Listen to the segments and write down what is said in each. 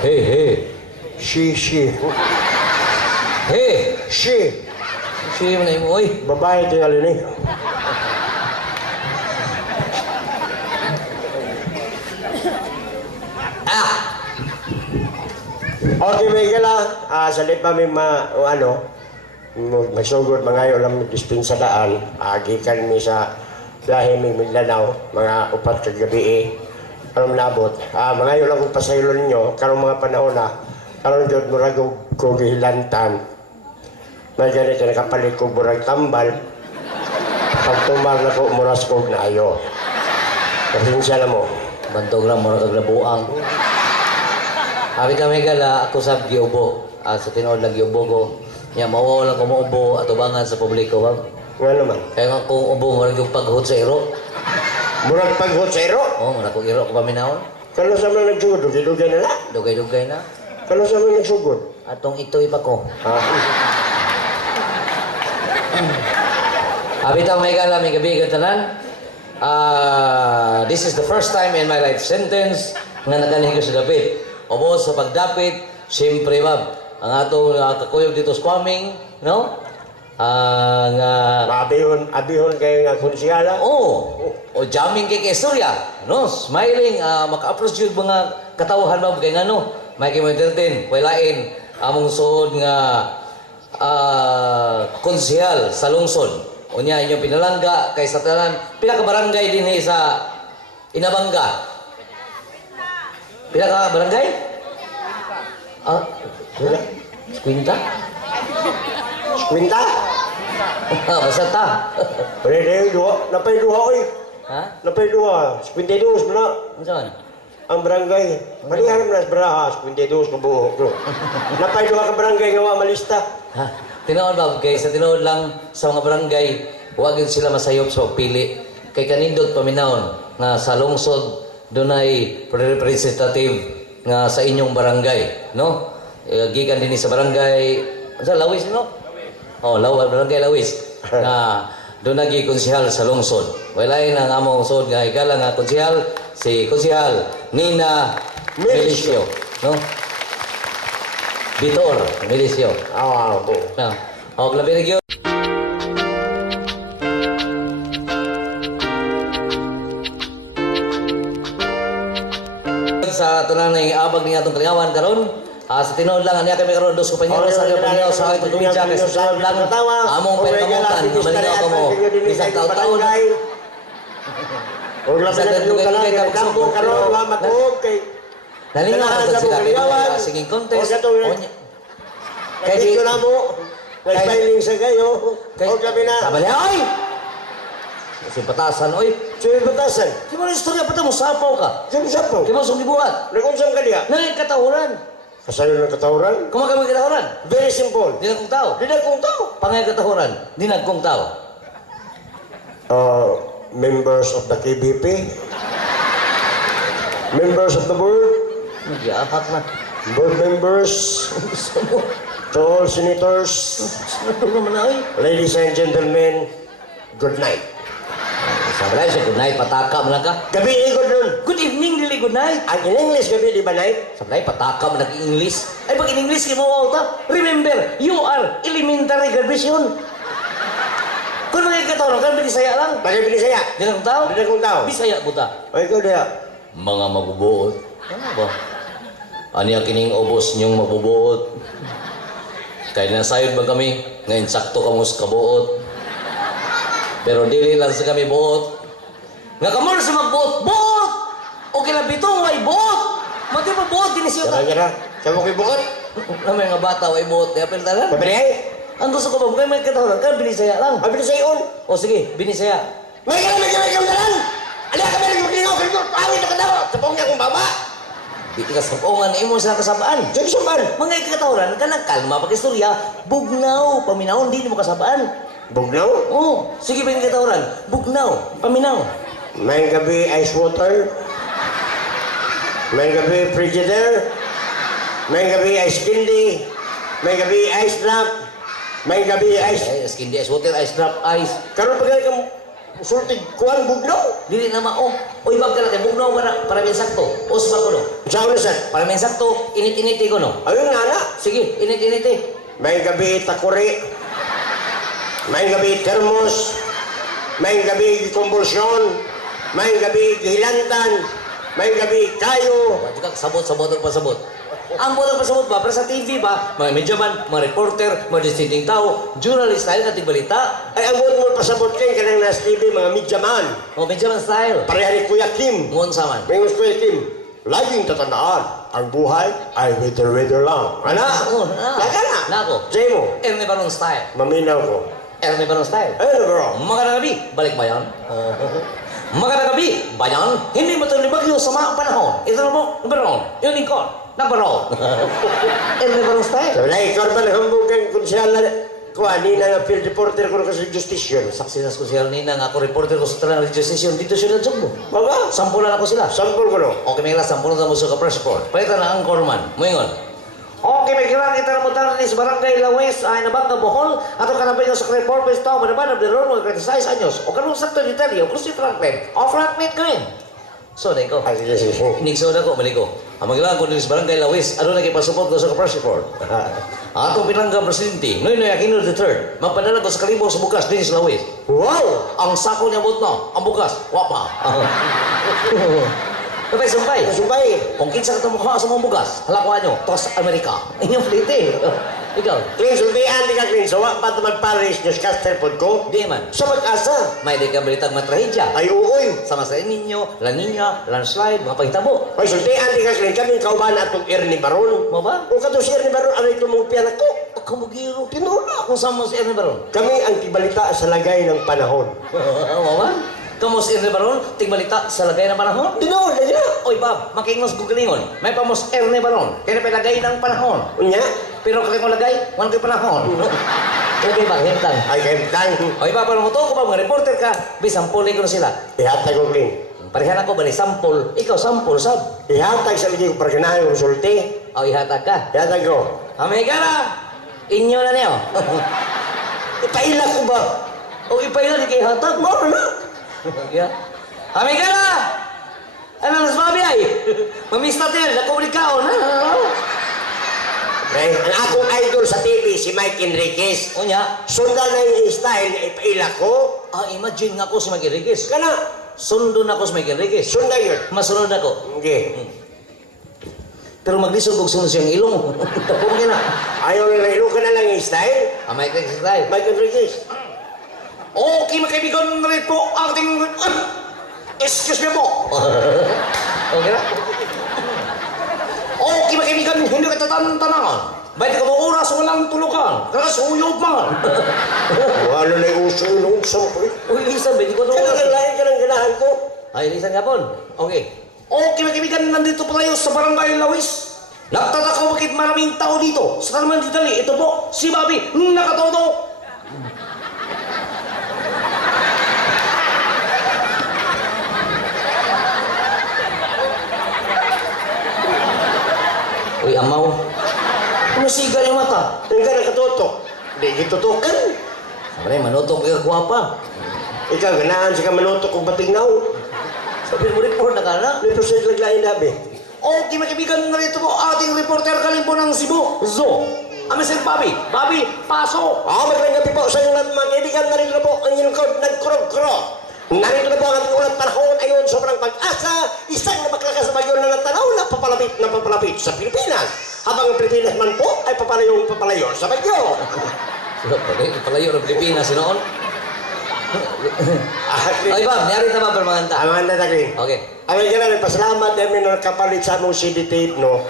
He. She. He. She. Sige mo na mo, oy. Babae tingali ni. Okay, may gala. Salit pa may magsugod mga yung lang dispensa daan. Gikan mi sa biyahe may Mindanao, mga upat kagabi anong nabot. Mga yung lang kong pasaylo ninyo, karong mga panahon na, karong dyan murag ko gihilantan. May ganito nakapalit ko burag tambal. Pag tumal na ko, muras ko na ayo. Pasensya na mo. Bantog lang mo naglabuang. Abi kami gala, ako sa giubo. Sa tinood lang giubo ko. Nya mawala ko maubo at ubangan sa publiko ba? Nga naman. Kaya nga kung ubo mo yung paghut sa iro. Murag paghot sa iro. Oo, muna kong iro ko paminahon. Kalo sa mga nagsugod, dugay-dugay na na. Dugay-dugay na. Kalo sa mga nagsugod. Atong ito ipa ko. Abi tayo may gala, may gabi tanan. This is the first time in my life sentence nga nagaling ko sa dapit. Obo sa pagdapit, siyempre ma'am, ang atong kakuyog dito squamming, no? Abihon kayo nga konsyala. O jamming kay istorya, no? Smiling, maka-approach yung mga katawahan ma'am, kay nga no? May kayo entertain, walain, among suod nga konsyal sa lungsod. Unya inyong pinalangga kay sa tanan, pila ka barangay din sa Inabanga. Pila ka barangay? Wala. Quinta? Kwinta? Basta ta. Pwede duha. Napay duha oy. Ha? Napay duha. 52 na. Ano saan? Ang barangay. Palihan mo na sa Brahas. 52 ka buho. Napay duha ka barangay nga wa malista. Ha? Tinood ba? Kay sa tinood lang sa mga barangay, huwag yun sila masayop sa pili. Kay kanindot paminahon na sa lungsod, doon ay representative nga sa inyong barangay, no? Gikan din sa barangay, sa Lawis, no? Barangay Lawis. Na doon nagi konsehal sa lungsod. Walay na nga among sod nga ikala nga konsehal, si konsehal Nina Milicio, no? Vitor Milicio. Po. Na. Og labi na gyud. Sa tanan ng abag ni atong kalingawan karon, sa tinuod lang aniya kami karon dos kompanyero sa kapinyo sa aking probinsya kay sa tinuod lang among pinamutan malingaw ko mo isang taon-taon. Og labi na yung kalang kampo karon wa matug kay nalingaw sa sila kay singing contest. Kay dito na mo. Kay smiling sa kayo. Og labi na. Sabali ay. Kasi patasan oy. Sige batasan. Di mo na istorya pa mo sapaw ka. Sige sapo. Di mo sung gibuhat. Nagunsam ka diha. Nang katawuran. Kasayo ng katawuran? Kumakamay katawuran. Very simple. Di na kong tao. Di na kong tao. Pangay katawuran. Di na kong tao. Members of the KBP. Members of the board. Nagyahak na. Board members. To all senators. Ano naman na oy? Ladies and gentlemen, good night. Sabalay siya, good night, pataka mo lang ka. Gabi ikot nun. Good evening, dili good night. Ang in English gabi, di ba night? Sabalay, pataka mo nag-English. Ay, pag in-English, kayo mo ta. Remember, you are elementary graduation. Kung mga katawang, kan Bisaya lang. Bagay Binisaya. Di na kong tao? Di na kong tao. Bisaya buta. O ikaw diha. Mga mabubuot. Ano ba? Aniya kining ubos niyong mabubuot. Kaya nasayod ba kami? Ngayon sakto ka mo sa kabuot. Pero dili lang sa kami buot. Nga kamor sa magbuot. Buot! O kinabitong ay buot! Mati pa buot, dinisyo ka. Gara-gara. Sa mo ko'y bukot. May mga bata ay buot. Kaya pintalan. Gabi ay. Ang gusto ko ba? Kaya may katawag ka, binisaya lang. Ang Binisayon. O sige, binisaya. May kang dalan. Alika kami nagmaglingaw. Kaya ko, pawin na katawa. Sa pong niya kong baba. Di ka sa paungan na imo sa kasabaan. Sige sumban. Mga ikatawaran ka nagkalma pag-istorya, bugnaw, paminaw, hindi mo kasabaan. Bugnaw. Oo, sige ba yung ikatawaran? Bugnaw, paminaw. May gabi ice water. May gabi frigidaire. May gabi ice candy. May gabi ice drop. May gabi ice. Ay, skin di ice water, ice drop, ice. Karon pagay kang Sultig kuan bugnaw. Dili na mao. Oy, bag ka na kay bugnaw para min sakto. Usba ko no. Saan na sad? Para min sakto, init-initi ko no. Ayun nga na. Sige, init-initi. May gabi takuri. May gabi termos. May gabi kumbulsyon. May gabi hilantan. May gabi kayo. Wala ka sabot-sabot ang pasabot. Ang bodang pasabot ba? Para sa TV ba? Mga medyaman, mga reporter, mga distinting tao, journalist style na tigbalita. Ay, ang buwan mo pasabot kayo kanang nas TV, mga midyaman. O medyaman style. Pareha ni Kuya Kim. Ngon saman. Mayos Kuya Kim. Laging tatandaan, ang buhay ay wither-wither lang. Ano? Oo, na. Laka na. Nako. Say mo. Erne Barong style. Maminaw ko. Erne Barong style. Ano bro? Magandang gabi, balik ba yan? Magandang gabi, bayan. Hindi mo ito libagyo sa mga panahon. Ito na mo, nabaron. Yung lingkod, nabaron. Erne Barong style. Sabi na, ikaw ba nahumbugan kung siya na kuha, ni na field reporter ko kasi justisyon. Saksi na ko siya nina nga ako reporter ko sa talang radio station dito siya na Jumbo. Baga, Sampulan ako sila. sampol ko no. Okay, may ilas, sampulan na mo sa press report. Palitan na ang korman. Moingon. Okay, may kirang kita na mutaran ni sa barangay Lawes ay nabang na Bohol ato kanabay na sa report base tao manaban ng Deron mo 26 anyos o kanong sakto ni Italia o Cruci Franklin o Franklin ka rin. So, na ko. Ay, sige, sige. Inig na ko, maliko. Ang magilang ko din sa barangay Lawes, ano na kipasupot ko sa press report. Atong pinanggang presidente, Noynoy Aquino III, magpadala ko sa kalibo sa bukas din sa Lawes. Wow! Ang sako niya bot na, ang bukas, wapa. Kapay sumpay. Kasumbay. Kung kinsa ka mukha sa mga bugas, halakuan nyo, tos Amerika. Inyong flite. Ikaw, Clean, sultian, di ka clean. So, wak pa mag-Paris, newscaster po ko. di man. Sa mag-asa. May di ka balitang matrahedya. Ay, uoy. Sama sa ninyo, La Nina, landslide, mga pahitabo. Ay, sultian, di ka clean. Kami kauban atong Ernie Baron. Mo ba? Kung kato si Ernie Baron, ano ito mong piyanak ko? O kamugiro. Tinula. Kung saan mo si Ernie Baron? Kami ang tibalita sa lagay ng panahon. Mo ba? Kamu si Ernie Baron, tigbalita sa lagay ng panahon? Tinula na niya. Oy, Bob, makingos gugalingon. May pamos Ernie Baron, kaya palagay ng panahon. Unya? Pero kaya ko lagay, walang kayo panahon. Okay ba, hintang. Ay, kayo tang. Oy, Bob, ano mo to? Kung ba mga reporter ka, bisampuli ko na sila. Ihatag ko clean. Parehan ako ba ni sampol? Ikaw sampol, sab. Ihatag sa lagi ko para ganahan kong sulti. O, ihatag ka. Ihatag ko. Amigara! Inyo na niyo. Ipaila ko ba? O, ipay na, di kayo hatag. Moro na. Yeah. Amigara! Ano nas mabi ay? Mamista tayo, nakublikaon. Ay, ang akong idol sa TV, si Mike Enriquez. Unya, Sundan na yung style nga ipaila ko. imagine nga ako si Mike Enriquez. Kana, Sundo na ako si Mike Enriquez. sundan yun. Masunod ako. Okay. Pero maglisod kong sunod siyang ilong. Tapos na. Ayaw nila, ilo ka na lang yung style. Mike Enriquez tayo. Mike Enriquez. Okay, mga kaibigan, nalit po ang ating... excuse me po. Okay na? Okay, mga kaibigan, hindi ka tatantanangan. Ba't ka oras walang tulukan? Kakasuyod man. Wala na yung uso yung usong ko. Uy, Lisan, ba't ko Kaya oras? lain ka ng ganahan ko. Ay, Lisan nga po. Okay. Okay, mga kaibigan, nandito po tayo sa Barangay Lawis. Nagtataka bakit maraming tao dito. Sa naman dali, ito po, si Bobby, nakatodo. Uy, amaw. Masigal yung mata. Yung ka nakatutok. Hindi gitutukan. Sabi na, manutok ka gwapa. Ikaw, ganahan siya ka manutok kung patingnaw. Sabi mo report na ka na. Dito siya laglain nabi. Okay, mga kaibigan, narito po ating reporter kalimpo ng Cebu, Zo. Ami si Bobby. Bobby, paso. Magandang gabi po sa inyong lahat mga kaibigan. Narito na po ang inyong crowd nagkurog-kurog. Narito na po ang ating ulat panahon ayon sobrang pag-asa. Isang nabaklakas na bagyo na natanaw na papalapit sa Pilipinas. Habang ang Pilipinas man po ay papalayo sa bagyo. Palayo ng Pilipinas, noon. Ay, Bob, narito ba per mga anta? Ang mga natakin. Okay. Ang mga nagpasalamat namin na nakapalit sa among CD tape, no?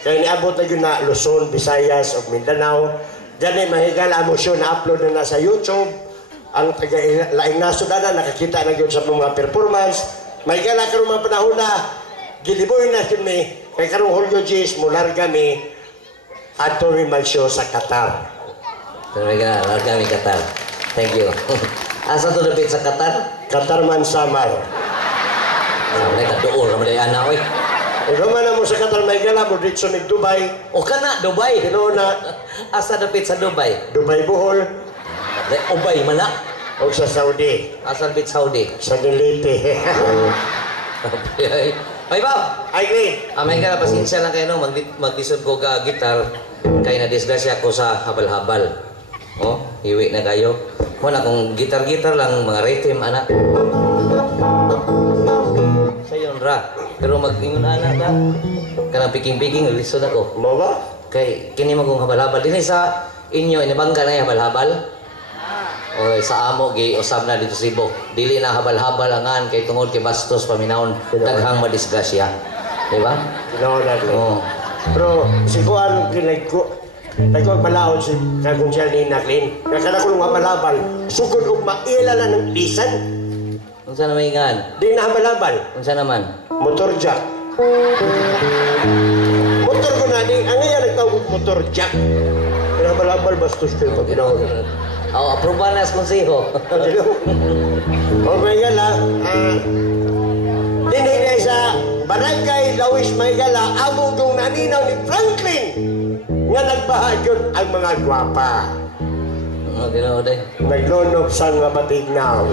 Kaya niabot na yun na Luzon, Visayas, o Mindanao. Gani mahigala mo siya na-upload na nasa YouTube. Ang taga-laing nasudana, nakakita na yun sa mga performance. Mahigala ka mga panahon na giliboy na yun kay karong Julio Gis, mularga mi ato mi magsyo sa Qatar. Talaga, kami Qatar. Thank you. Asa to dapit sa Qatar? Qatar man samar. Sabi na, kadoon naman yung anak, oy. Ikaw man mo sa Qatar, mahigala mo dito sa Dubai. O ka na, Dubai. Kino na Asa dapit sa Dubai? Dubai Bohol. Ubay man na. O sa Saudi. Asal bit Saudi. Sa Nilipi. Ay ba? Ay, Green. Amay ka na, pasensya lang kayo no, maglisod ko ka gitar, kaya na-disgrasya ko sa habal-habal. Oh, hiwi na kayo. Wala kung gitar-gitar lang, mga rhythm, anak. Sa yun ra. Pero mag-ingon anak ka. Kanang piking-piking, lisod ako. Mo ba? Kay, kini mo kong habal-habal. Dili sa inyo, inabangga na yung habal-habal? O sa amo, usab na dito Cebu. Dili na habal-habal angan, kay tungod kay bastos paminahon, daghang madisgrasya. Di ba? Tinoon na, Green. Oo. Pero si Kuan ko malaon si kagong siya ni Naklin. Nakala ko nga malabal. Sugod og mailala ng lisan. Unsa na may ingan? Di na malabal. Unsa naman? Motor jack. Motor ko na di. Ang iya nagtawag motor jack. Kaya malabal bastos kayo pag ginawa. Oh, aproba na sa konseho. O Maygala, dinigay sa Barangay Lawis Maygala, amo kong naninaw ni Franklin nga nagbahagyon ang mga gwapa. Ano ginawa day? Naglunop sa mga batignaw.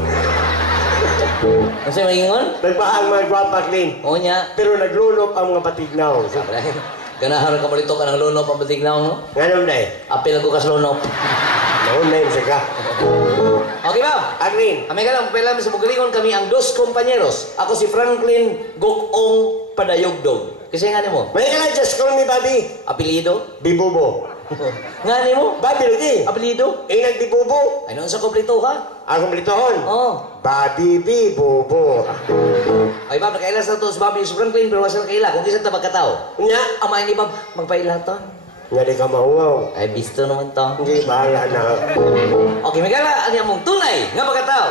Unsa may ingon? Nagbahang mga gwapa, Clin. O nya. Pero naglunop ang mga batignaw. Ganahan ka malito ka ng lunop ang batignaw no? Ngayon na eh. Apil ako ka sa lunop. Nauna yun siya ka. Okay ba? Agrin. Amay ka lang, pala sa Bugalingon kami ang dos kompanyeros. Ako si Franklin Gokong Padayogdog. Kasi nga mo, May ka lang, just call me Bobby. apelido? Bibubo. Nga mo, Bobby lagi. apelido? Inag Bibubo. Ay, noon sa komplito ka? Ako malitohon. Oo. Bobby Bibubo. Ay, Bob, nakailas na to sa Bobby si Franklin, pero wasa nakaila. Kung isa ta magkatao. Nya. Amay ni Bob, magpaila to. Nga di ka mauwaw. Ay, bisto naman to. Hindi, bahala na. Okay, magala, ang mong tunay nga magkatao.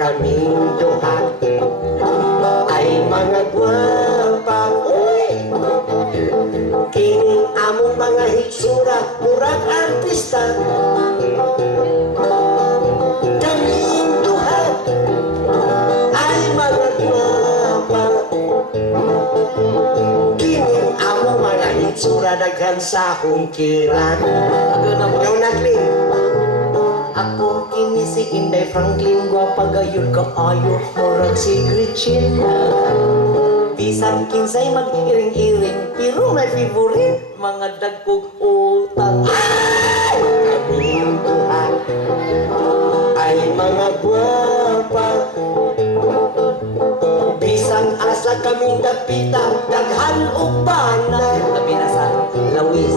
Kaming duha ay mga gwapa. Uy! Kining among mga hitsura, murag artista. Kaming duha ay mga gwapa. Kining among mga hitsura, daghan sa hungkiran. Ako na mo. Ikaw na, Clint. Ako kini si Inday Franklin, gwapa gayud ka ayo, murag si Gretchen. Bisan kinsay mag-iring-iring, pero may favorite mga dagkog utang. Kaming duha ay mga gwapa. Bisan asa kaming dapita, daghan og bana. Labi na sa lawis.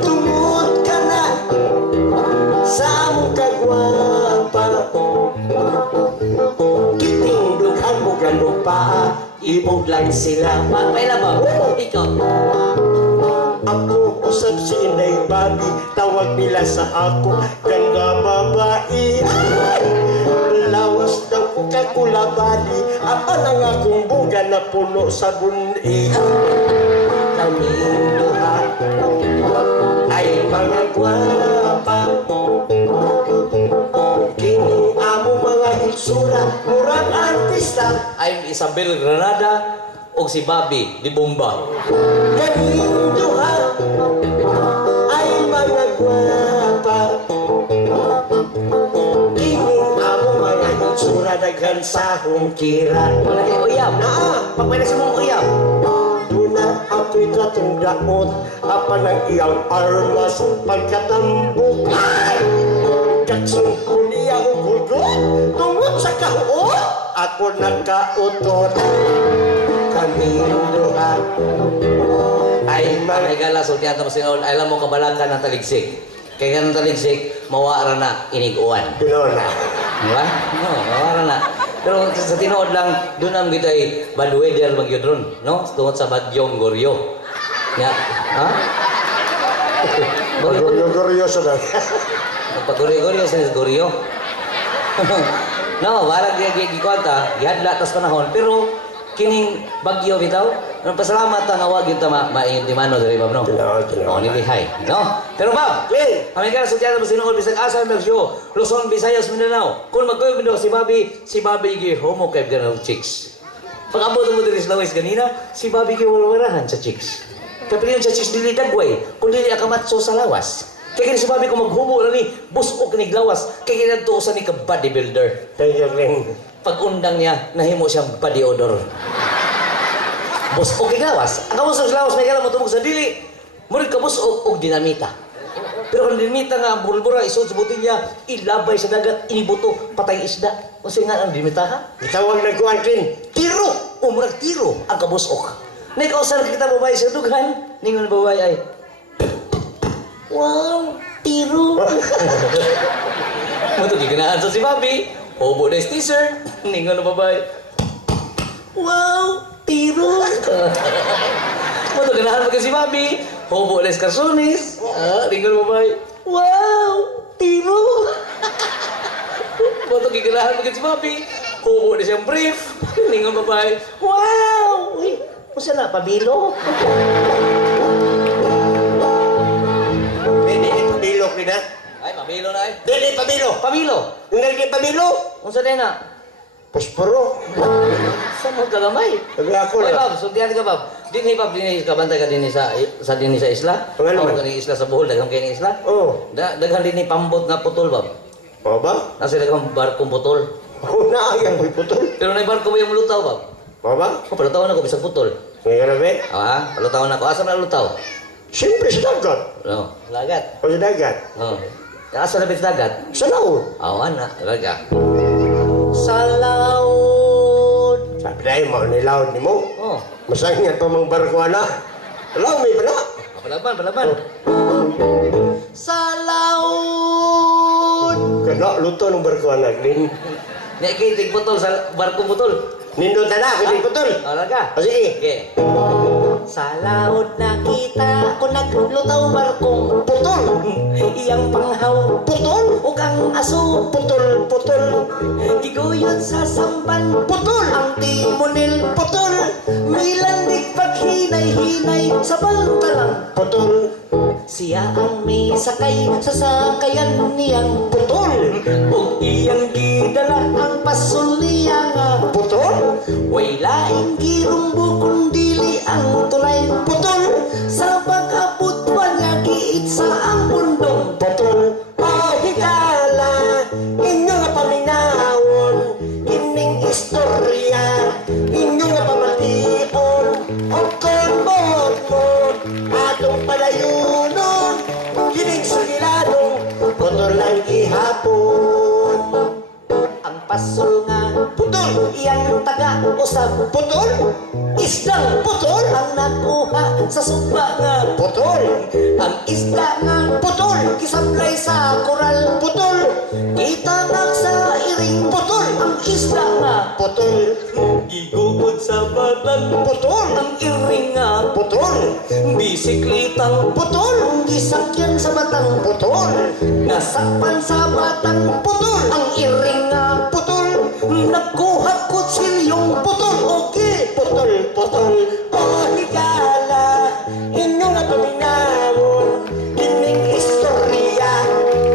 Tungod ka na sa among kagwapa. Kiting dughan mo galupa, ibog lang sila. Magpaila ba? Ikaw. Ako usap si Inday Bobby, tawag nila sa ako, ganda babae. Ay! Lawas daw ka kulabali, apa lang akong buga na puno sa buni. Kaming duha ay mga gwapa. Kini amo mga hitsura, murag artista. I'm Isabel Granada o si Bobby di Bomba. Kaming duha ay mga gwapa. Kini amo mga hitsura, daghan sa hungkiran. Wala kayo uyab. Na, Pagpaila sa mong uyab. Duna ako'y tratong daot, apa ng iyang armas pagkatambok. Ay! Katsong ko niya ang hugot, tungod sa kahuot, ako nagkautot. Kaming duha ay Ay mga gala, sultihan mo sinol, alam mo kabalakan ng taligsik. Kaya ka ng taligsik, mawara na iniguan. pinona. Diba? No, mawara na. Pero sa tinuod lang, doon naman kita ay bad weather magyudron, no? Tungod sa bagyong Goryo. Ya, ha? Paguryo-guryo sa dami. Pag-goryo-goryo sa Goryo. No, warag gikuan ta, gihadla tas panahon, pero kining bagyo bitaw, Pasalamat ang awag yung maintimano dari Bob, no? Tinaw. Nilihay, no? Pero Bob, Clean! kami ka sa tiyan mo sinuod bisag asa mag show. Luzon, Visayas, Mindanao. Kung magkuyo mo si Bobby gi homo kay ganang chicks. Pag-abot mo diri sa lawis ganina, si Bobby gi walwarahan sa chicks. Kapiliyon sa chicks dili dagway, kung dili akamatso sa lawas. Kaya kini si Bobby kung maghubo na ni, busok ni lawas, kaya kinadtuusan ni ka bodybuilder. Thank you, Clean. Pag-undang niya, nahimo siyang body odor. Busok ni lawas. Ang kabusok sa lawas, may kala mo tumog sa dili. Murid ka busok o dinamita. Pero kung dinamita nga, ang bulbura, isuot sa butin niya, ilabay sa dagat, inibuto, patay isda. Kasi nga ang dinamita ha? Itawag na kuhan, Clean. Tiro! Umurag tiro ang kabusok. Naikausan kita babae sa dughan, ningon babae ay, wow, tiro! Mato giganaan sa si Bobby, hobo na teaser, ningon na babae, wow, tiro! Mato ganahan mo si Bobby, hobo na karsonis, ningon na babae, wow, tiro! Mato giganahan mo si Bobby, hobo na siyang brief, ningon babae, wow! Uy, masa na, pabilo? Dili pabilo, Clean, ha? Ay, pabilo na ay. Dili pabilo! Pabilo! Kung dili pabilo, Unsa din na? posporo. Sa mo kagamay. Sabi ako Ay, na. Bob, sultihan ka, Bob. Dinhi, Bob, dinhi ka bantay ka dinhi sa dinhi sa isla? Ano man? Ka dinhi isla sa Bohol, daghang kay ni isla? Oh, Daghan dinhi pambot nga putol, Bob. o ba? Nasa daghang barkong putol. Ako na, yung may putol. Pero na barko ba yung lutaw, Bob? O ba? O, palutaw na ko, bisag putol. Ngayon na, be? Ah, palutaw na ko. Asa na lutaw? Siyempre sa dagat. No, lagat. O sa dagat. Oh. Asa na sa dagat? Sa laon. Awan na, lagat. Sa laod. Sabi na yung mga nilaon ni mo. Oh, Masangyan pa mga barko na. Alaw, may bala. palaban. Sa laod. Kana, luto ng barko na. Nya kitig putol sa barko putol. Nindot na na, kuning putol. Alaga. O sige. Okay. Sa laod nakita ko naglutaw barkong Putol. iyang panghaw Putol. ug ang aso Putol. Putol. giguyod sa sampan Putol. ang timonil Putol. milandig paghinay-hinay sa baltalang Putol. siya ang may sakay sa sakayan niyang Putol. ug iyang gidala ang pasul niya nga Putol. way laing girumbo kundili ang tulay Putol. sa pag-abot pa niya giit sa ang bundong Putol. Higala, inyo nga paminawon, kining istorya, inyo nga pamation, o konbot mo, atong palayunon, kining sugilanong, putol lang ihapon. ang pasul nga Putol. iyang taga-usab Putol. isdang Putol. ang nakuha sa sugba nga Putol. ang isda nga Putol. kisablay sa koral Putol. kita nga sa iring Putol. ang isda nga Putol. gigugod sa batang Putol. ang iring nga Putol. bisiklitang Putol. gisakyan sa batang Putol. nasakpan sa batang Putol. ang iring nga Putol. nagkuha kutsilyong Putol. okay Putol. Putol. O higala, inyo nga paminawon, kining istorya,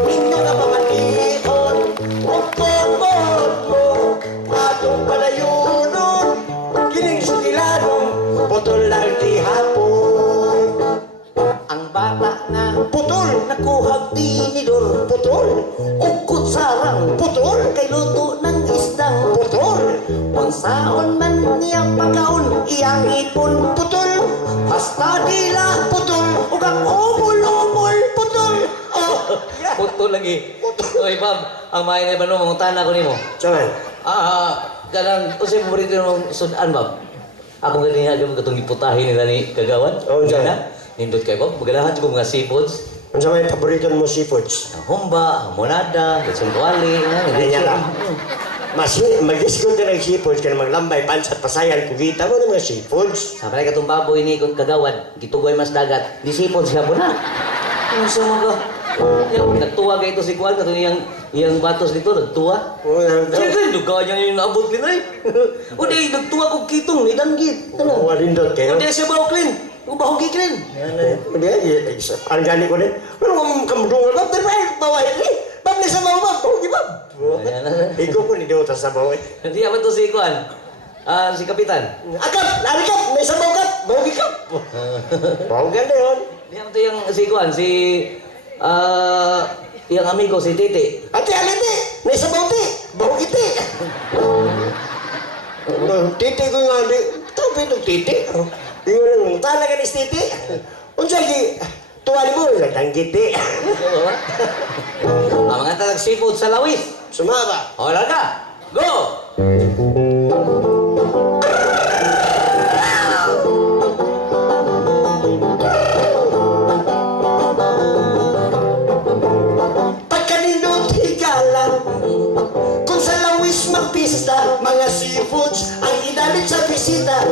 inyo nga pamalion, o komod mo, atong palayunon, kining sugilanong, putol lang ihapon. ang bata nga Putol. nakuha tinidor Putol. ug kutsarang Putol. kay luto ng isdang Putol. unsaon man niyang pagkaon iyang ipon Putol. hasta dila Putol. ug ang umol-umol Putol. Oh. putol lagi oy Bob ang maay na ba no mangutana ko nimo Saan? kanang usay paborito ng sudan Bob ako ganiha gyud katong giputahin nila ni kagawan Oh, saan? na nindot kay Bob magalahan ko mga seafoods Ano sa may paborito mo seafoods? humba monada lechon tuwali Ganyan ka. Mas mag-discount ka ng seafoods ka na maglambay, pansat, pasayan, kugita mo ng mga seafoods. sa katong baboy ni kung kagawan gitugoy mas dagat di seafoods siya po na. Unsa mo ka? Yung nagtuwa kayo ito si Kuan, katong iyang batos dito, nagtuwa. Siyempre, duga niya yung naabot nila eh. O di, nagtuwa kong kitong, idanggit. Walindot kayo. O di, siya baho clean. O baho clean. Ang gani ko din. Pero kung kamdungan ba, pero bawa ini. Bab ni sa bawa, bawa gibab. Ayan na. Ikaw ko ni Dota sa bawa. Hindi apa to si Kuan? Si Kapitan. Akap, lari kap, may sa bawa kap, bawa gikap. Bawa ganda yun. Hindi apa to yung si Kuan, yung amigo, si Titi. Ate aliti, may sa bawa ti, bawa giti. Titi ko nga, ito pinong titi. Yung talaga ni titi. Unsa gi, tuwali mo, natanggiti. Ang mga talag seafood sa lawis. Sumaba. O, laga. Go! Pagkanindot higala, kung sa lawis magpista, mga seafoods ang idamit sa bisita.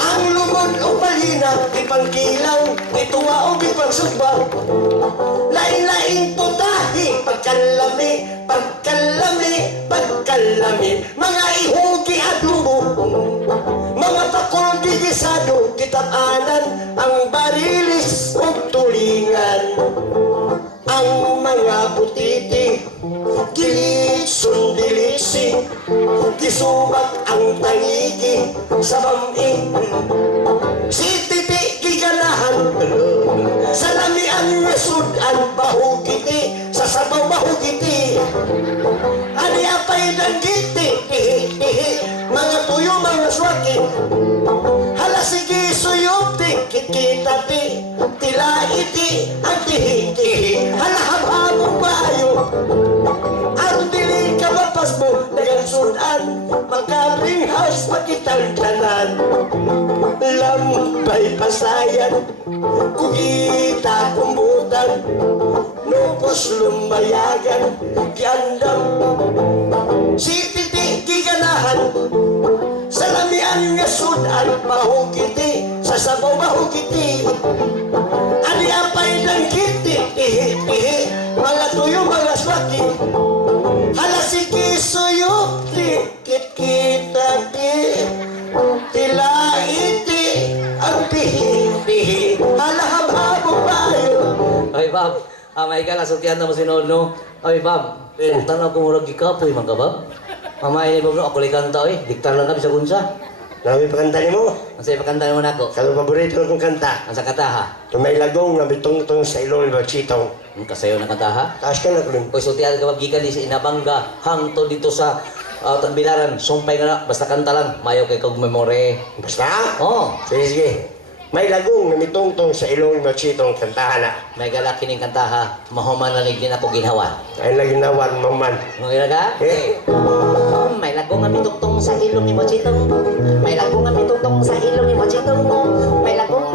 Ang lumod o palina, ipangkilaw, ituwa o ipangsugba. Lain-lain putahe, pagkalami, mga ihugi adubo, mga pakol gigisado, kitatanan, ang barilis o tulingan. Ang mga butiti, gilit-sundilisi, gisubak ang tangigi sa bami. Si titi giganahan, sa lamian nga sudan bahugiti, sa sabaw bahugiti. Ani apay ng giti, mga tuyo mga swaki. Hala sige suyop kita ti, tila iti ang tihi. Hala habhabong bayo, ang dili ka mapas mo, dagang sudan, makaringhas makitang kanan. Lambay pasayan, kugita kumbutan, nupos lumbayagan, kiandam. Si titi giganahan, sa lamian nga sudan, bahugiti, sa sabaw bahugiti. Ani apay ng kiti, mga tuyo, mga swaki. Hala sige suyok, kita tila iti, ang pihi. Hala habhabong bayo. Ay, Bob. May kalasutihan na mo si Nono. Ay, Bob. Tanaw ko murag gikapoy, mga Bob. Mamay ni Bob, no? Ako likanta, eh. Diktar lang kami sa kunsa. Nami pakanta ni mo. Ang sa'yo pakanta naman ako. Kalau paborito kong kanta. Ang sa kataha. Tumaylagong nga bitong-tong sa ilong ni Chitong. Ang kasayo ng kataha. Taas ka na ko rin. Kung sutihan ka gikan di sa Inabanga, hangto dito sa Tagbilaran, sumpay ka na, basta kanta lang, mayaw kay kong memore. Basta? Oh, Sige. May lagong nga mitong-tong sa ilong ni Chitong kantahan na. may galaki ning kantaha, mahuman na din ako ginhawa. Ay lagi nawan maman. Ngayon ka? May lagong nga mitutong sa ilong ni Mochitong. May lagong nga mitutong sa ilong ni Mochitong. May lagong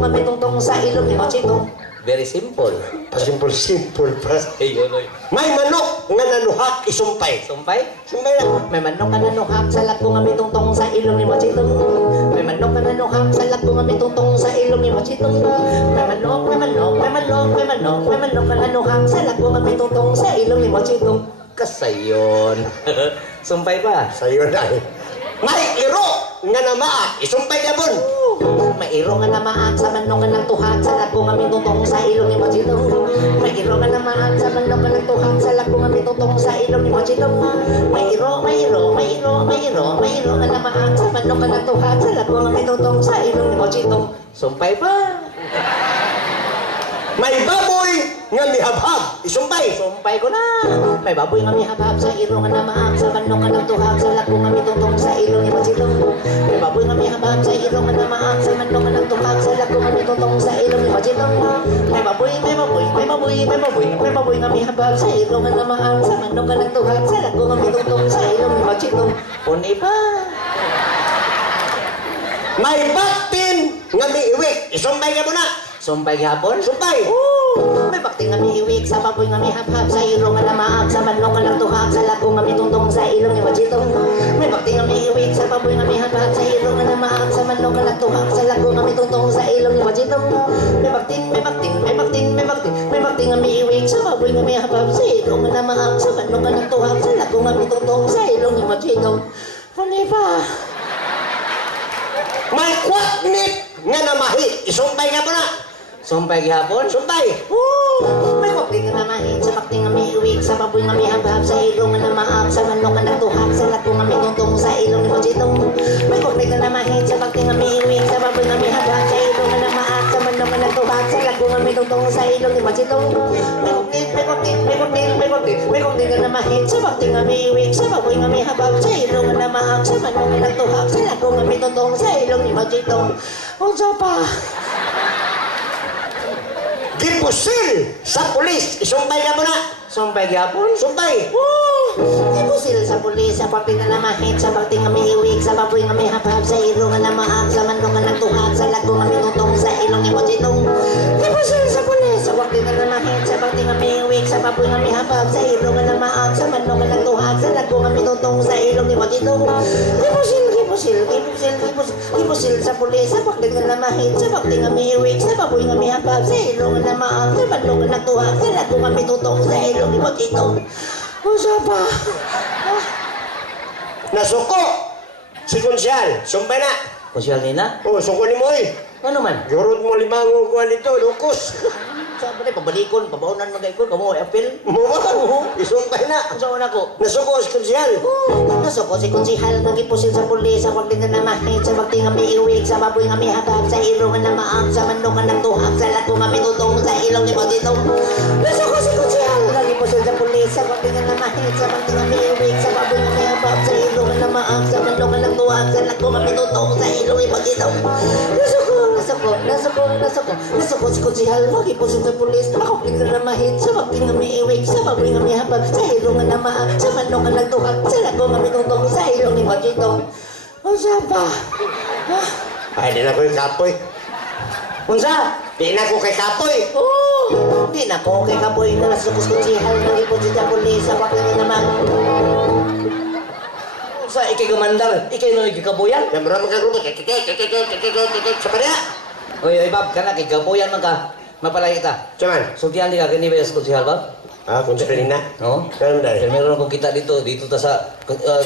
nga mitutong sa ilong ni Mochitong. Very simple. Pasimpul-simpul pa. Ayun, oy. May manok nga nanuhak isumpay. Sumpay? Sumpay lang. May manok ka nanuhak sa lagong nga mitutong sa ilong ni Mochitong. May manok ka nanuhak sa lagong nga mitutong sa ilong ni Mochitong. May manok ka nanuhak sa lagong nga mitutong sa ilong ni Mochitong. Kasayon. Sumpay pa. Sa'yo na eh. May iro nga namaa isumpay gabon. May iro nga namaan sa manok nga nagtuhak sa lagong nga mitutong sa ilong ni Mochitong. May iro nga namaan sa manok nga nagtuhak sa lagong nga mitutong sa ilong ni Mochitong. May iro nga namaan sa manok nga nagtuhak sa lagong nga mitutong sa ilong ni Mochitong. Sumpay pa. May baboy nga mihabhab isumpay. Sumpay ko na. May baboy nga mihabhab sa iro nga namaan sa manok nga nagtuhak sa lagong nga mitutong sa ilong ni Mochitong. May baboy nga mihabhab sa iro nga namaan sa manok nga nagtuhak sa lagong nga mitutong sa ilong ni Mochitong. May baboy nga mihabhab sa iro nga namaan sa manok nga nagtuhak sa lagong nga mitutong sa ilong ni Mochitong. Puni pa. May baktin nga miiwik isumpay gabon na. Sumpay gihapon? Sumpay. May bakti nga miiwik sa baboy nga mihabhab sa iro nga namaag sa manok nga nagtuhak sa lagong nga mitutong sa ilong ni Mochitong. May bakti nga miiwik sa baboy nga mihabhab sa iro nga namaag sa manok nga nagtuhak sa lagong nga mitutong sa ilong ni Mochitong. May bakting may bakti nga may iwig sa baboy nga may habab sa ilong nga namaang sa manok nga nagtuhag sa lago nga may tungtong sa ilong ni Machitong. Puni pa. May kwaknit nga namahi. Isumpay nga po na. Sumpay gihapon? Sumpay. May bakti nga namahin sa bakti nga may iwig sa baboy nga may habab sa ilong nga namaang sa manok nga nagtuhag sa lago nga may tungtong sa ilong ni Machitong. May bakti nga namahin sa bakti nga may iwig sa baboy nga may habab sa ilong nga namaang sa manok nga nagtuhag sa lago nga may tungtong sa ilong ni Machitong. May bakti nga namahin sa bakti nga may iwig sa baboy nga may habab sa ilong nga namaang sa manok nga nagtuhag sa lago nga may tungtong sa ilong ni Machitong. Unsa pa? Gipusil sa pulis. Isumpay nga po na. Sumpay gihapon? Sumpay. Ibusil sa pulis sa bakti nga namahin sa bakti nga may iwig sa baboy nga may habab sa ilong nga namaang sa manok nga nagtuhag sa lago nga may tungtong sa ilong ni Machitong. Ibusil sa pulis sa bakti nga namahin sa bakti nga may iwig sa baboy nga may habab sa ilong nga namaang sa manok nga nagtuhag sa lago nga may tungtong sa ilong ni Machitong. Ibusil sa pulis sa bakti nga namahin sa bakti nga may iwig sa baboy nga may habab sa ilong nga namaang sa manok nga nagtuhag sa lago nga may tungtong sa ilong ni Machitong. Unsa pa? Nasuko. Si Konsyal. Sumpay na. Konsyal nina? Suko ni mo eh. Ano man? Gurot mo limango ko dito. Lukos. Sabi na, pabalikon, pabaunan magay ko, kamo apil. Mo ba? Isumpay na. Ang saan ako? Nasuko si Konsyal. Nasuko si konsihal nga gipusil sa pulis sa bakti nga namahin sa bakti nga may iwig sa baboy nga may habab sa ilong nga namaang sa manok nga nagtuhag sa lago nga may tutong sa ilong ni Machitong. Nasuko si konsihal nga gipusil sa pulis sa bakti nga namahin sa bakti nga may iwig sa baboy nga may habab sa ilong nga namaang sa manok nga nagtuhag sa lago nga may tutong sa ilong ni Machitong. Nasuko si konsihal nga gipusil sa pulis sa bakti nga namahin sa bakti nga may iwig sa baboy nga may habab sa ilong nga namaang sa manok nga nagtuhag sa lago nga may tutong sa ilong ni Machitong. Unsa pa? Ay, di na ko yung kapoy. Unsa? Di na ko kay kapoy. Di na ko kay kaboy na nasukos ko sihal ng ipusin sa pulis sa bakit nga naman. Unsa, ikay gamandar, ikay na ikikabuyan? Yan marami ka grupo. Sa parya. Oy, Bab, kana kay gabuyan man ka. Mapalay kita. Saman. Sultihan di ka kini ba sa konsyal, Bab? Konsyal na. No? Karon dahil. Pero meron akong kita dito ta sa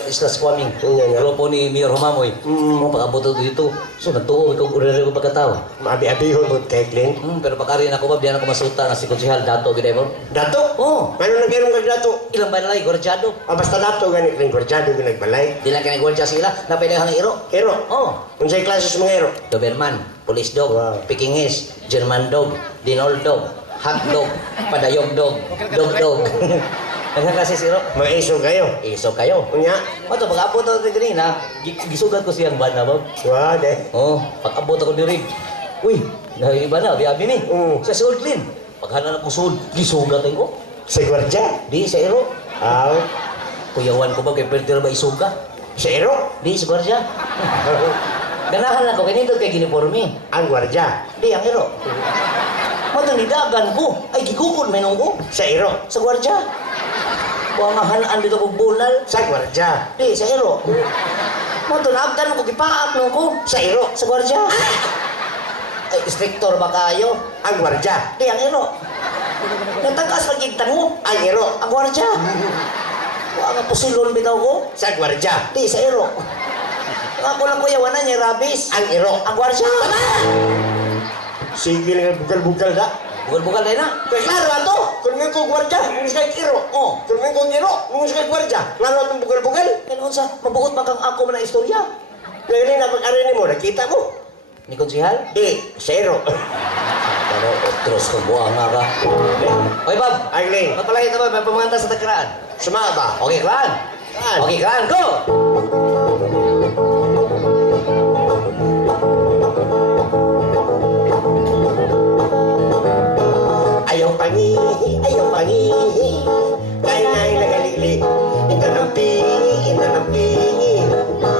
Isla Squaming. Nga. Grupo ni Mayor Humamoy. Mo pag-abot ako dito. So nagtuo ikaw urere ko pagkatawa. Maabi-abihon mo kay Clint. Pero pagkarin ako ba, diyan ako masuta nga si Konsihal Dato giday mo. Dato? Oh, Paano nagkaroon kag dato? ilang ba nalay gorjado? Basta dato gani ring gorjado nga nagbalay. Di lang kay gorja sila, napay hang iro. Hero. Oh, Unsay klase sa mga hero? Doberman, Police Dog, Wow. Pekingese, German Dog, Dinol Dog, Hot Dog, Padayog Dog, Dog Dog. Nagkakasi siro. Mga iso kayo. Iso kayo. Unya. O to, pag-abot ako ganina, gisugat ko siyang ban na ba? Wa de. Oh, pag-abot ako diri. Uy, iba na, biyabi ni. Sa Soul Clean. Paghanan ako Soul, gisugat ko. Sa gwardya. Di, sa iro. Aw. Kuyawan ko ba, kay Pertira ba isuga? Sa hero. Di, sa gwardiya. Ganahan ako, kanito kay giniporme. Ang gwardya. Di, ang iro. Matanidagan ko. Ay, gigukod, may nungko. Sa hero. Sa gwardiya. Buwangahanaan dito ko bunal. Sa gwardya. Di, sa iro. Matunabdan ko, kipaak nungko. Sa hero. Sa gwardiya. Ay, inspektor ba kayo? Ang gwardya. Di, ang iro. Natagas magigtan mo. Ang hero. Ang gwardiya. Wa nga pusilon bitaw ko. Sa gwardya. Di, sa iro. Ako lang kuya, wala niya rabis. Ang hero. Ang gwardiya. Sige nga bugal-bugal da. Bukan-bukan tayo na. Kaya klaro ato. Kung nga ko gwardya, nung sa hero. Oh. Kung nga ko hero, nung sa gwardya. Klaro atong bugal-bugal. Kailan sa mabuot man kang ako man ang istorya. Ngayon na pag-arini mo, nakita mo. Ni Konsihal? Di, sa hero. Ano, otros kang buang nga ka. Oy, Bob. Arling, Magpalagay na ba? May pamanganta sa tagkaraan. sumama ba? Okay, Kran. Kran. Okay, Kran. Go! Ayaw pangihi, kaya nagalili. Ito ng pingi.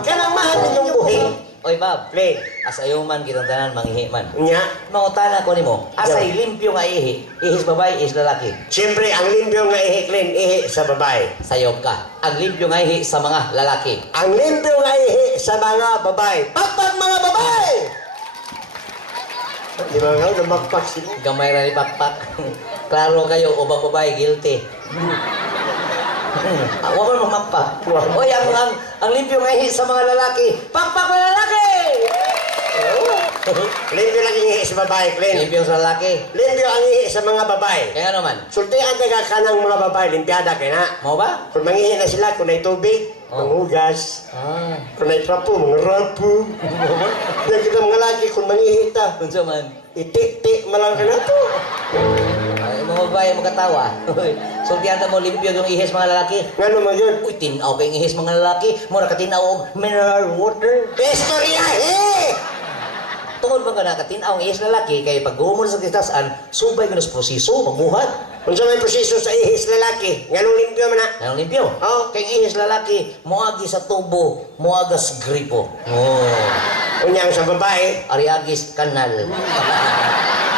Kanang mahal ninyong buhi. Oy, Bob. Play. As ayaw man, kitang tanan, manghihi man. Nya, Mangutana ko nimo. Asay limpyo nga ihi. Ihis babae, ihis lalaki. siyempre, ang limpyo nga ihi, Clint, ihi sa babae. Sayop ka. Ang limpyo nga ihi sa mga lalaki. Ang limpyo nga ihi sa mga babae. Pagpag mga babae! Di ba nga, namakpak sila. Gamay ra ni pakpak. Klaro kayo, ubang babae, guilty. Ako man mamakpak. Oy, ang limpyo nga ihi sa mga lalaki. Pakpak na lalaki! Limpyo lang ihi sa babae, Clint. Limpyo sa lalaki. Limpyo ang ihi sa mga babae. Kaya naman, Sultian taga ka ng mga babae, limpiada kaya na. mau ba? Kung mangihi na sila, kung may tubig, manghugas. Ah, Kung may trapo, mga rapo. Yan kita mga lagi, kung mangihi ta, unsa man. itik-tik malang ka na to. Ay, mga babae magkatawa. Sultihan ta mo limpyo yung ihis mga lalaki. Nga naman yun. Uy, tinaw kay ihis mga lalaki. Mura ka tinaw og mineral water. Istoryahe! Tungod ba ka nakatinaw ang ihis lalaki kay pag gumon sa kitasaan, subay ka na sa proseso, magbuhat. Kung sa may proseso sa ihis lalaki, nga nung limpyo man na. Anong limpyo? Oh. Kay ihis lalaki, muagi sa tubo, muagas gripo. Oh. Kunyang sa babae, Ariagis kanal.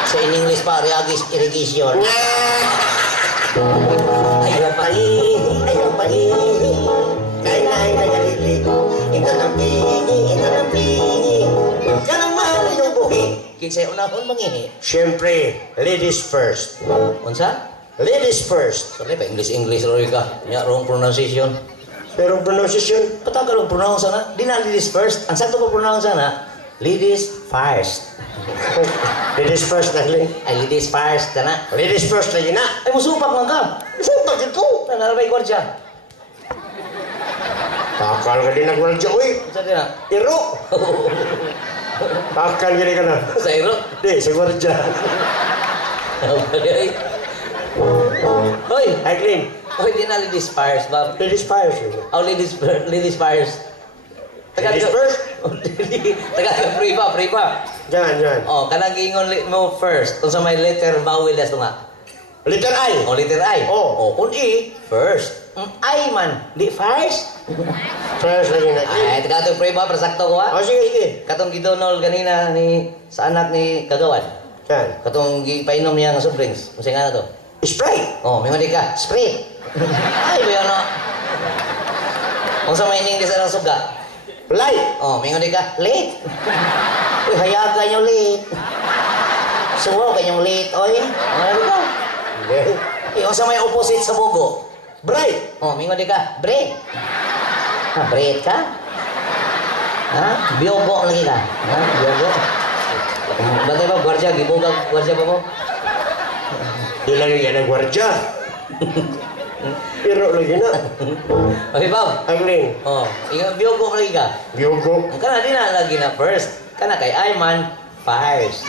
Sa in English pa, Ariagis irrigation. ayaw pagi, ayaw pagi. Kailangan na galili, ito ng pingi, ito ng pingi. Kanang mahal yung buhi. Kinsay unahon mangihi. Siyempre, ladies first. Unsa? Ladies first. Sorry pa, English roy ka. Nya, wrong pronunciation. Pero pronunciation, Patagal ang pronounce sana. Di na ladies first. Ang sakto ko pronounce sana, ladies first. ladies first na rin. Ay, ladies first ka na. Ladies first lagi na. Ay, musupak lang ka. Sumpag ito. Nanarabay ko siya. Takal ka din nagwalja, uy. Unsa din na? Iro. Takal ka din ka na. Sa iro. Di, sa gwardya. Ay. Hoy! Ay, Clint. Hoy, di na ladies first, Bob. Ladies first. Oh, ladies first. Ladies first? Free pa. Diyan. Oh, kanang giingon mo first. Kung sa may letter, vowel das nga. Letter I. Oh, letter I. Oh. Oh, kung I, first. I man, di first. First lagi na. Ay, taga free pa, prasakto ko ha. Oh, sige. Katong gidonol kanina sa anak ni Kagawan. Diyan. Katong gipainom niya ng soft drinks. Kung nga na to. Sprite. Oh, may mali ka. Spray. Ay, ba no? Kung sa may English ang suga. Light. Oh, may mali ka. Late. Uy, hayaga nyo late. Suwaw kanyang late, oy. Ano ka? Eh, kung sa may opposite sa bugo. Bright. Oh, may mali ka. Bread. Ha, bread ka? Ha? Biogo lagi ka. Ha? Biogo. Batay ba, gwardiya? Gibugag gwardiya pa mo? Di lagi yan ang gwardya. Iro lagi na. Okay, Bob. Ang Ling. Oh, yung biogo lagi ka. Biyugo. Kana di na lagi na first. Kana kay Ayman first.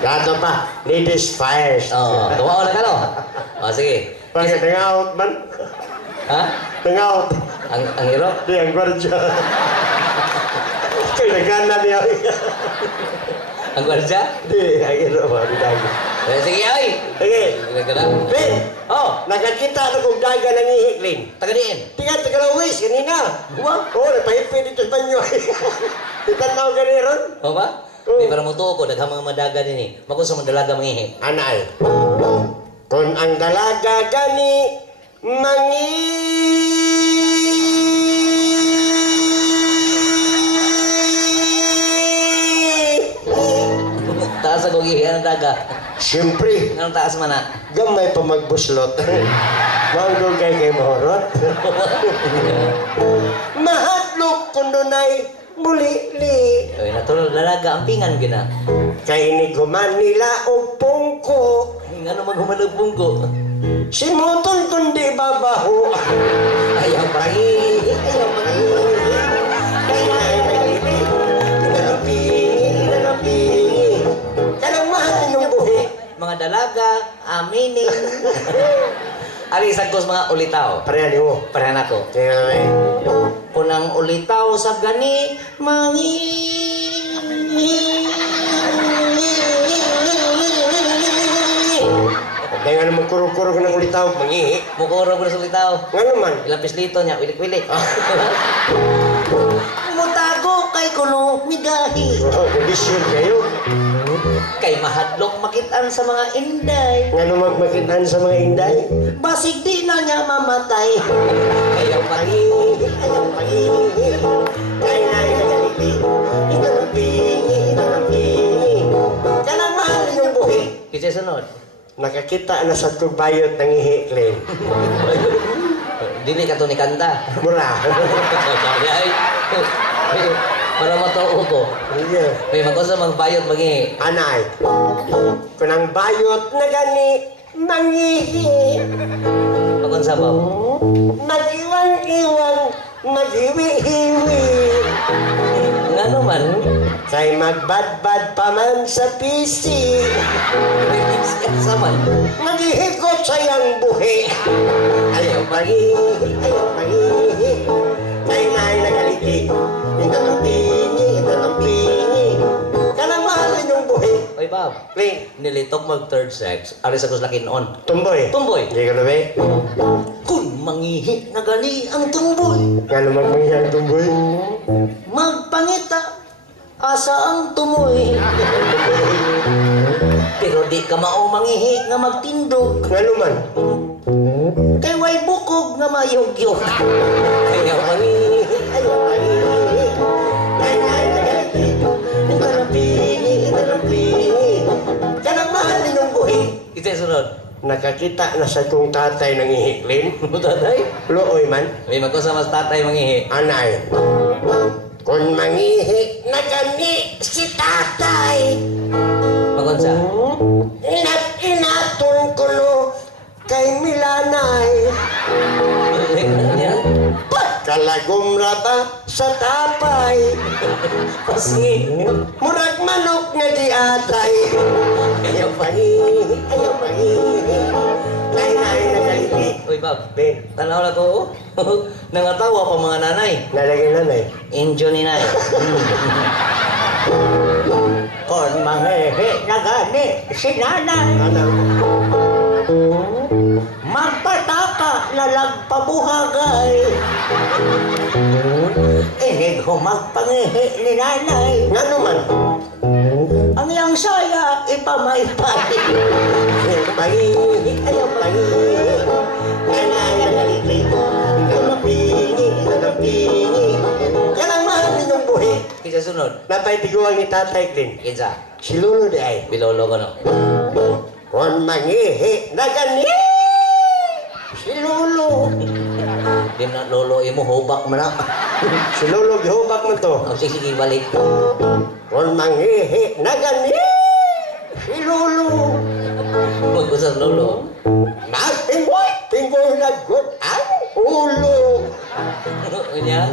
Gato pa. Ladies first. Oh, tuwa na ka no. Oh, sige. Bakit nangaot man? Ha? Nangaot. Ang hero? Di ang gwardya. Kaya nagana niya. Ang gwardiya? Di, ang iro ba? Di dagi. Eh, sige, ay. Sige. Sige ka na. Ben, Oh, nakakita na kung daga ng ihikling. tagadiin. Tingnan, tagalawis, kanina. Wow. Oo, nagpahipin dito sa banyo. Itanaw ka niya ron. O ba? Oo. Di para mo tuo ko, daghang mga madaga din eh. Makung sa mga dalaga mangihi. Anay, kung ang dalaga gani, Taas ako gihi, anong daga? Siyempre, Anong taas man na? gamay pa magbuslot. Manggol kay mahorot. Mahadlok kung dunay muli-li. Oy, natural dalaga, ang pingan gina. Kay iniguman nila o pungko. Ano maghumalubong ko? Si Mutol kundi babaho. Ayaw pa. Ayaw mangihi. Kailangan nagalipi. Inalapingi. Kanang mahal yung buhi. Mga dalaga, aminin. Ari sagkos mga ulitaw. Parehan mo. Parahan ako. Kaya may Unang ulitaw sa gani, Dahil nga naman kurog-kurog ng ulitaw, mangihi. Mukuro ko sa ulitaw. Nga naman. Ilang pislito niya, wilik-wilik. Mutago kay kuno migahi. Oh, kondisyon kayo. Kay mahadlok makitaan sa mga inday. Nga naman makitaan sa mga inday. Basig di na niya mamatay. Ayaw pagi. Ayaw pangihi. Kaya na nagalipi. Inalapingi. Kaya Nakakita na sa tubayot ng ihiklin. Dili ka to ni kanta. Mura. Ay, para matuo ko. Sige. May mag-usa magbayot mangihi. Anay. Kung ang bayot na gani, mangihi. Mag-unsa ba? Mag-iwang-iwang, mag-iwi-iwi. Nga naman. Kay magbadbad pa man sa PC. Sa man. Maghihikot sayang buhi. Ayaw paghihi, ayaw paghihi. Kay na'y nagaliti. Ito ng pingi, ito ng pingi. Kanang mahalin yung buhi. Oy, Bob. Ling, Nilitok mag third sex. Ari sa kuslakin on. tumboy. Tumboy. Hindi ka nabe? Kun mangihi na gani ang tumboy. Nga naman mangyayang tumboy. Magpangita asa ang tumoy. Pero di ka mao mangihi nga magtindog. Nga naman. Kay way bukog nga mayog-yog. Ayaw paghihi, ayaw paghihi. Kay na'y nagaliti. Ito ng pingi, ito ng pingi. Kanang mahalin yung buhi. Ito yung sunod. Nakakita na sa kong tatay ng ihiklin. Tatay. Looy man. May magkusa mas tatay mangihi. Anay. Kung mangihi na gani si tatay, Magunsa. inaton ko no kay Milanay. Kalagom ra ba sa tapay? Pasngi. Murag manok nga di atay. Ayaw pangihi, ayaw pangihi. Kay na'y nagaliti. Uy, Bob. Ben, Tanaw na ko. Nangatawa pa mga nanay. nalagay nanay. Enjoy ni nay. Kon mangihi na gani si nanay. Anang, Magpataka lalag pabuhagay. Inig humagpangihi ni nanay. nga naman. Ang iyang saya ipamaypay. Ayaw pangihi, ayaw pangihi. Kay na'y nagaliti. Ito na pingi, ito na pingi. Kanang mahalin yung buhi. Kisa sunod. Napay tiguan ni Tatay Clint. Kinsa. Si Lolo di ay. Bilolo ko no. Kung mangihi na gani. Si Lolo. Di na lolo imo hubak man na. Si Lolo gihubak mo to. O sige balik. Kung mangihi na gani. Si Lolo. Magkusas lolo. Magtinggoy, tinggoy na good ang ulo. Nya.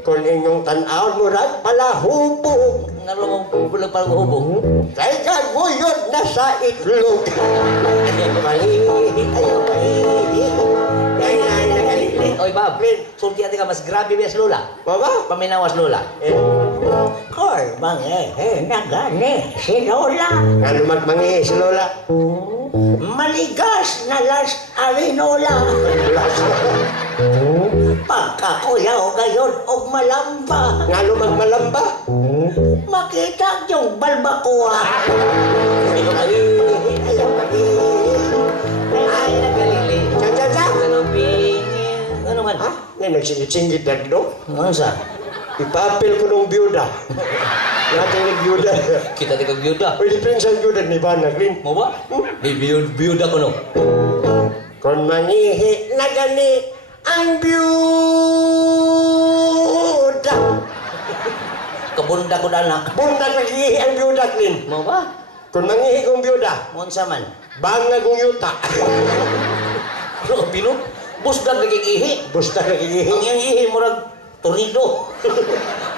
Kung inyong tanaw mo rin pala hubog. Nga mo bulag para hubog. Kay gaguyod na sa itlog. Ayaw mangihi, ayaw mangihi. Kay na'y nagaliti. Oy, Bob. Sulti ati ka mas grabe bias lola. Baba? Paminawas lola. Kon mangihi na gani si Lola. Nga naman mangihi si Lola. Maligas na las arinola. Pagkakuyaw gayon og malamba. Nga naman malamba. Makita yung balbakuha. Ayaw mangihi, ayaw mangihi. Ay, nagalili. Cha-cha-cha. Ano pingin? Ano man? Ha? Nga nagsingit-singit na do. Ano sa? Ipapil ko ng byuda. Natin ng byuda. Kita tika byuda. Pwede prinsa ang byuda ni Bana, Green. Mo ba? Byuda ko no. Kung mangihi na gani ang byuda. Kabunda ko dana. Buntag nag-ihi ang byuda, Green. Mo ba? Kung mangihi kong byuda, Monsa man. bangag kong yuta. Ano bino? Busdag nagigihi. Busta nag-ihi. Ang iyang ihi murag tornado.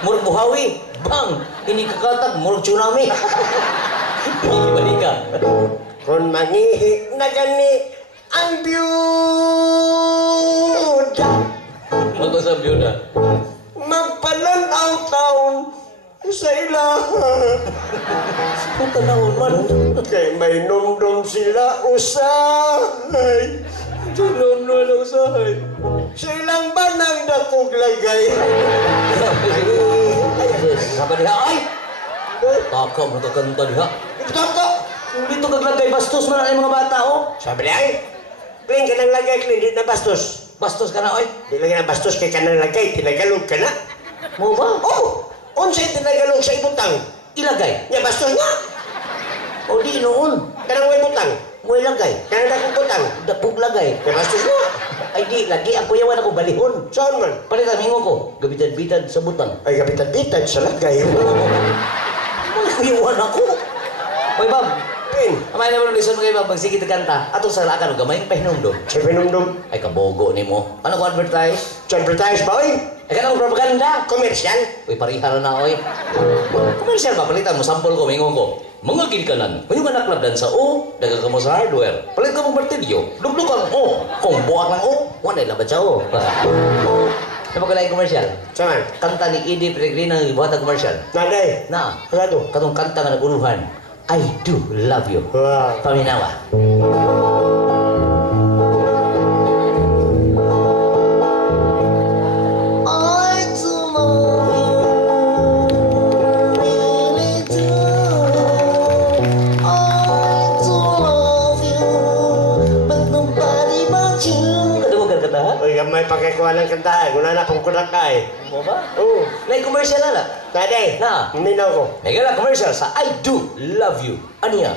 Murag buhawi. Bang! Ini kakatag murag tsunami. Hindi balik ka. Kung mangihi na gani ang byuda. Mag-usap byuda. Magpalanaw taon sa ilahan. Puta na man. Kay may numdum sila usahay. Sinuno na usahay. Silang banang dakog lagay. Saka diha ay! Taka mo kakanta diha. Tako! Dito kaglagay bastos man ang mga bata oh. Sabi niya ay, Clean ka ng lagay, clean, di na bastos. Bastos ka na oy. Di lagi na bastos kay ka ng lagay, tinagalog ka na. Mo ba? Oh! Unsay tinagalog sa ibutang? Ilagay. Nya bastos nga! O di noon. Kanang may butang. Mo'y lagay. Kaya na kong butang. Dapog lagay. Kapastos mo. Ay di, lagi ang kuyawan ako balihon. Saan man? Palitan, hingo ko. Gabitad-bitad sa butang. Ay, kapitan-pitan sa lagay. May kuyawan ako. Oy, Bob. Pin. Amay na mo listen mo kay Bob, magsigit kanta. Ato sa lakan, gamay yung pahinumdum. Sa pinundong. Ay, kabogo ni mo. Ano ko advertise? Advertise ba, oy? Ay, kanang propaganda. Komersyal. Uy, parihara na, oy. Commercial ba? Palitan mo, sample ko, mingon ko. Mga ginikanan, kayong anak labdan sa O, daga ka mo sa hardware. Palit ka mong martilyo, luglog ang O. Kung buwak ng O, wala labad sa O. Ano ba kalay commercial? Saan? Kanta ni Edie Peregrino ang ibuhat ng commercial. Nanay. Na, Ano? katong kanta nga naguluhan, I do love you. Wow. Paminawa. I do love you, really do. I do love you, but nobody but you. Ano mo kanta ha? Uy, may pagkakuha ng kantaan. Wala na pong kulang ka eh. Mo ba? Oo. May commercial na na. Nanay. Na. Minaw ko. May gala commercial sa I do love you. Ano yan?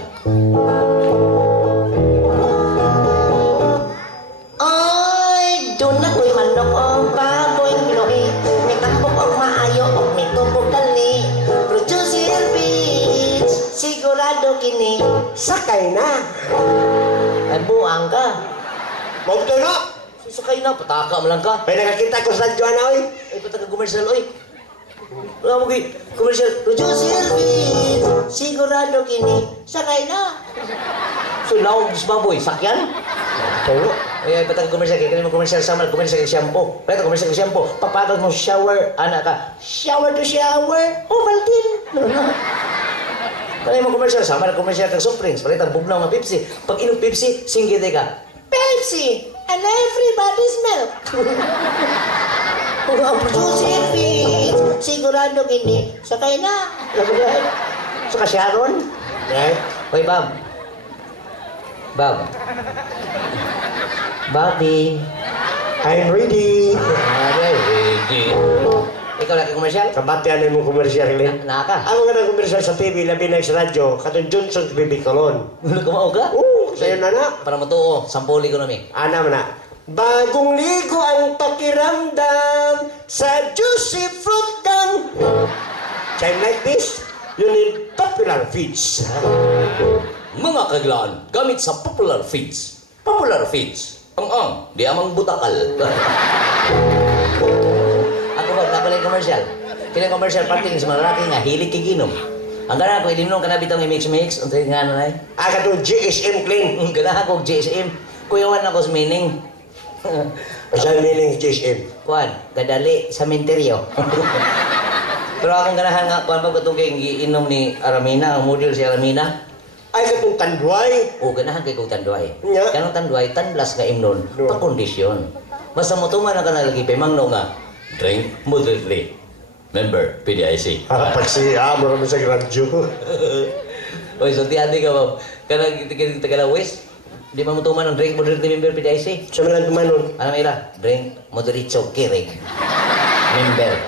Ay, doon na ko'y manok o baboy pinuhi. May tambok o maayo o may tumbok dali. Producer Beats, sigurado kini. Sakay na. Ay, buang ka. Mauto na. Susakay na, pataka mo lang ka. May nakakita ko sa Joanna, oy. Ay, pataka commercial, oy. Wala mo kay commercial. Producer Beats, sigurado kini. Sakay na. So, laog bis baboy, sakyan? Tayo. Ay, pataka commercial, kaya mo commercial sama, commercial kay shampoo. Pwede commercial kay shampoo. Pagpatas mo shower, anak ka. Shower to shower. Ovaltine. Kaya mo commercial sama, commercial kang soft drinks. Palitan bugnaw nga Pepsi. Pag inom Pepsi, singgit ka. Pepsi and everybody's milk. Ang producer Beats, sigurado kini. Sakay na. Saka Sharon. Eh? Hoy, Bob. Bob. Bobby. I'm ready. Ay, ready. Ikaw lagi commercial? Kabatian mo komersyal rin. Naka. Ako nga ng komersyal sa TV, labi na sa radyo, katong Johnson's Baby Colon. Gulo ka mo ka? Oo, sa'yo na na. Para matuo, sampuli ko namin. Ana mo na. Bagong ligo ang pakiramdam sa juicy fruit gum. Time like this, you need popular feeds. Mga kaglaan, gamit sa Popular Feeds. Popular Feeds. Ang, di amang butakal. Ako ba, nakulang commercial? Kilang commercial parting sa mga lalaki nga, hilig kiginom. Ang ganahan ko, idinom ka na bitong i-mix-mix. Ang tayo nga nanay. Katong GSM clean. Ang ganahan ko, GSM. Kuyawan ako sa meaning. Sa meaning GSM. Kuan, kadali sa menteryo. Pero akong ganahan nga, kuan pa itong kayong iinom ni Aramina, ang model si Aramina. Ay katong tanduay. O, ganahan kay kong tanduay. Nya. Kanong tanduay, tanblas nga imnon, No. pa-kondisyon. Basta mo tuman na ka nalagi, pemangno nga, drink moderately. Member, PDIC. Pagsiya mo naman sa radyo. Oy, so adi ka ba? Kanang taga-west, di ba mo tuman ng drink moderately member PDIC? Sa mga tumanon. Ano may ira? Drink moderate so kirig. Member.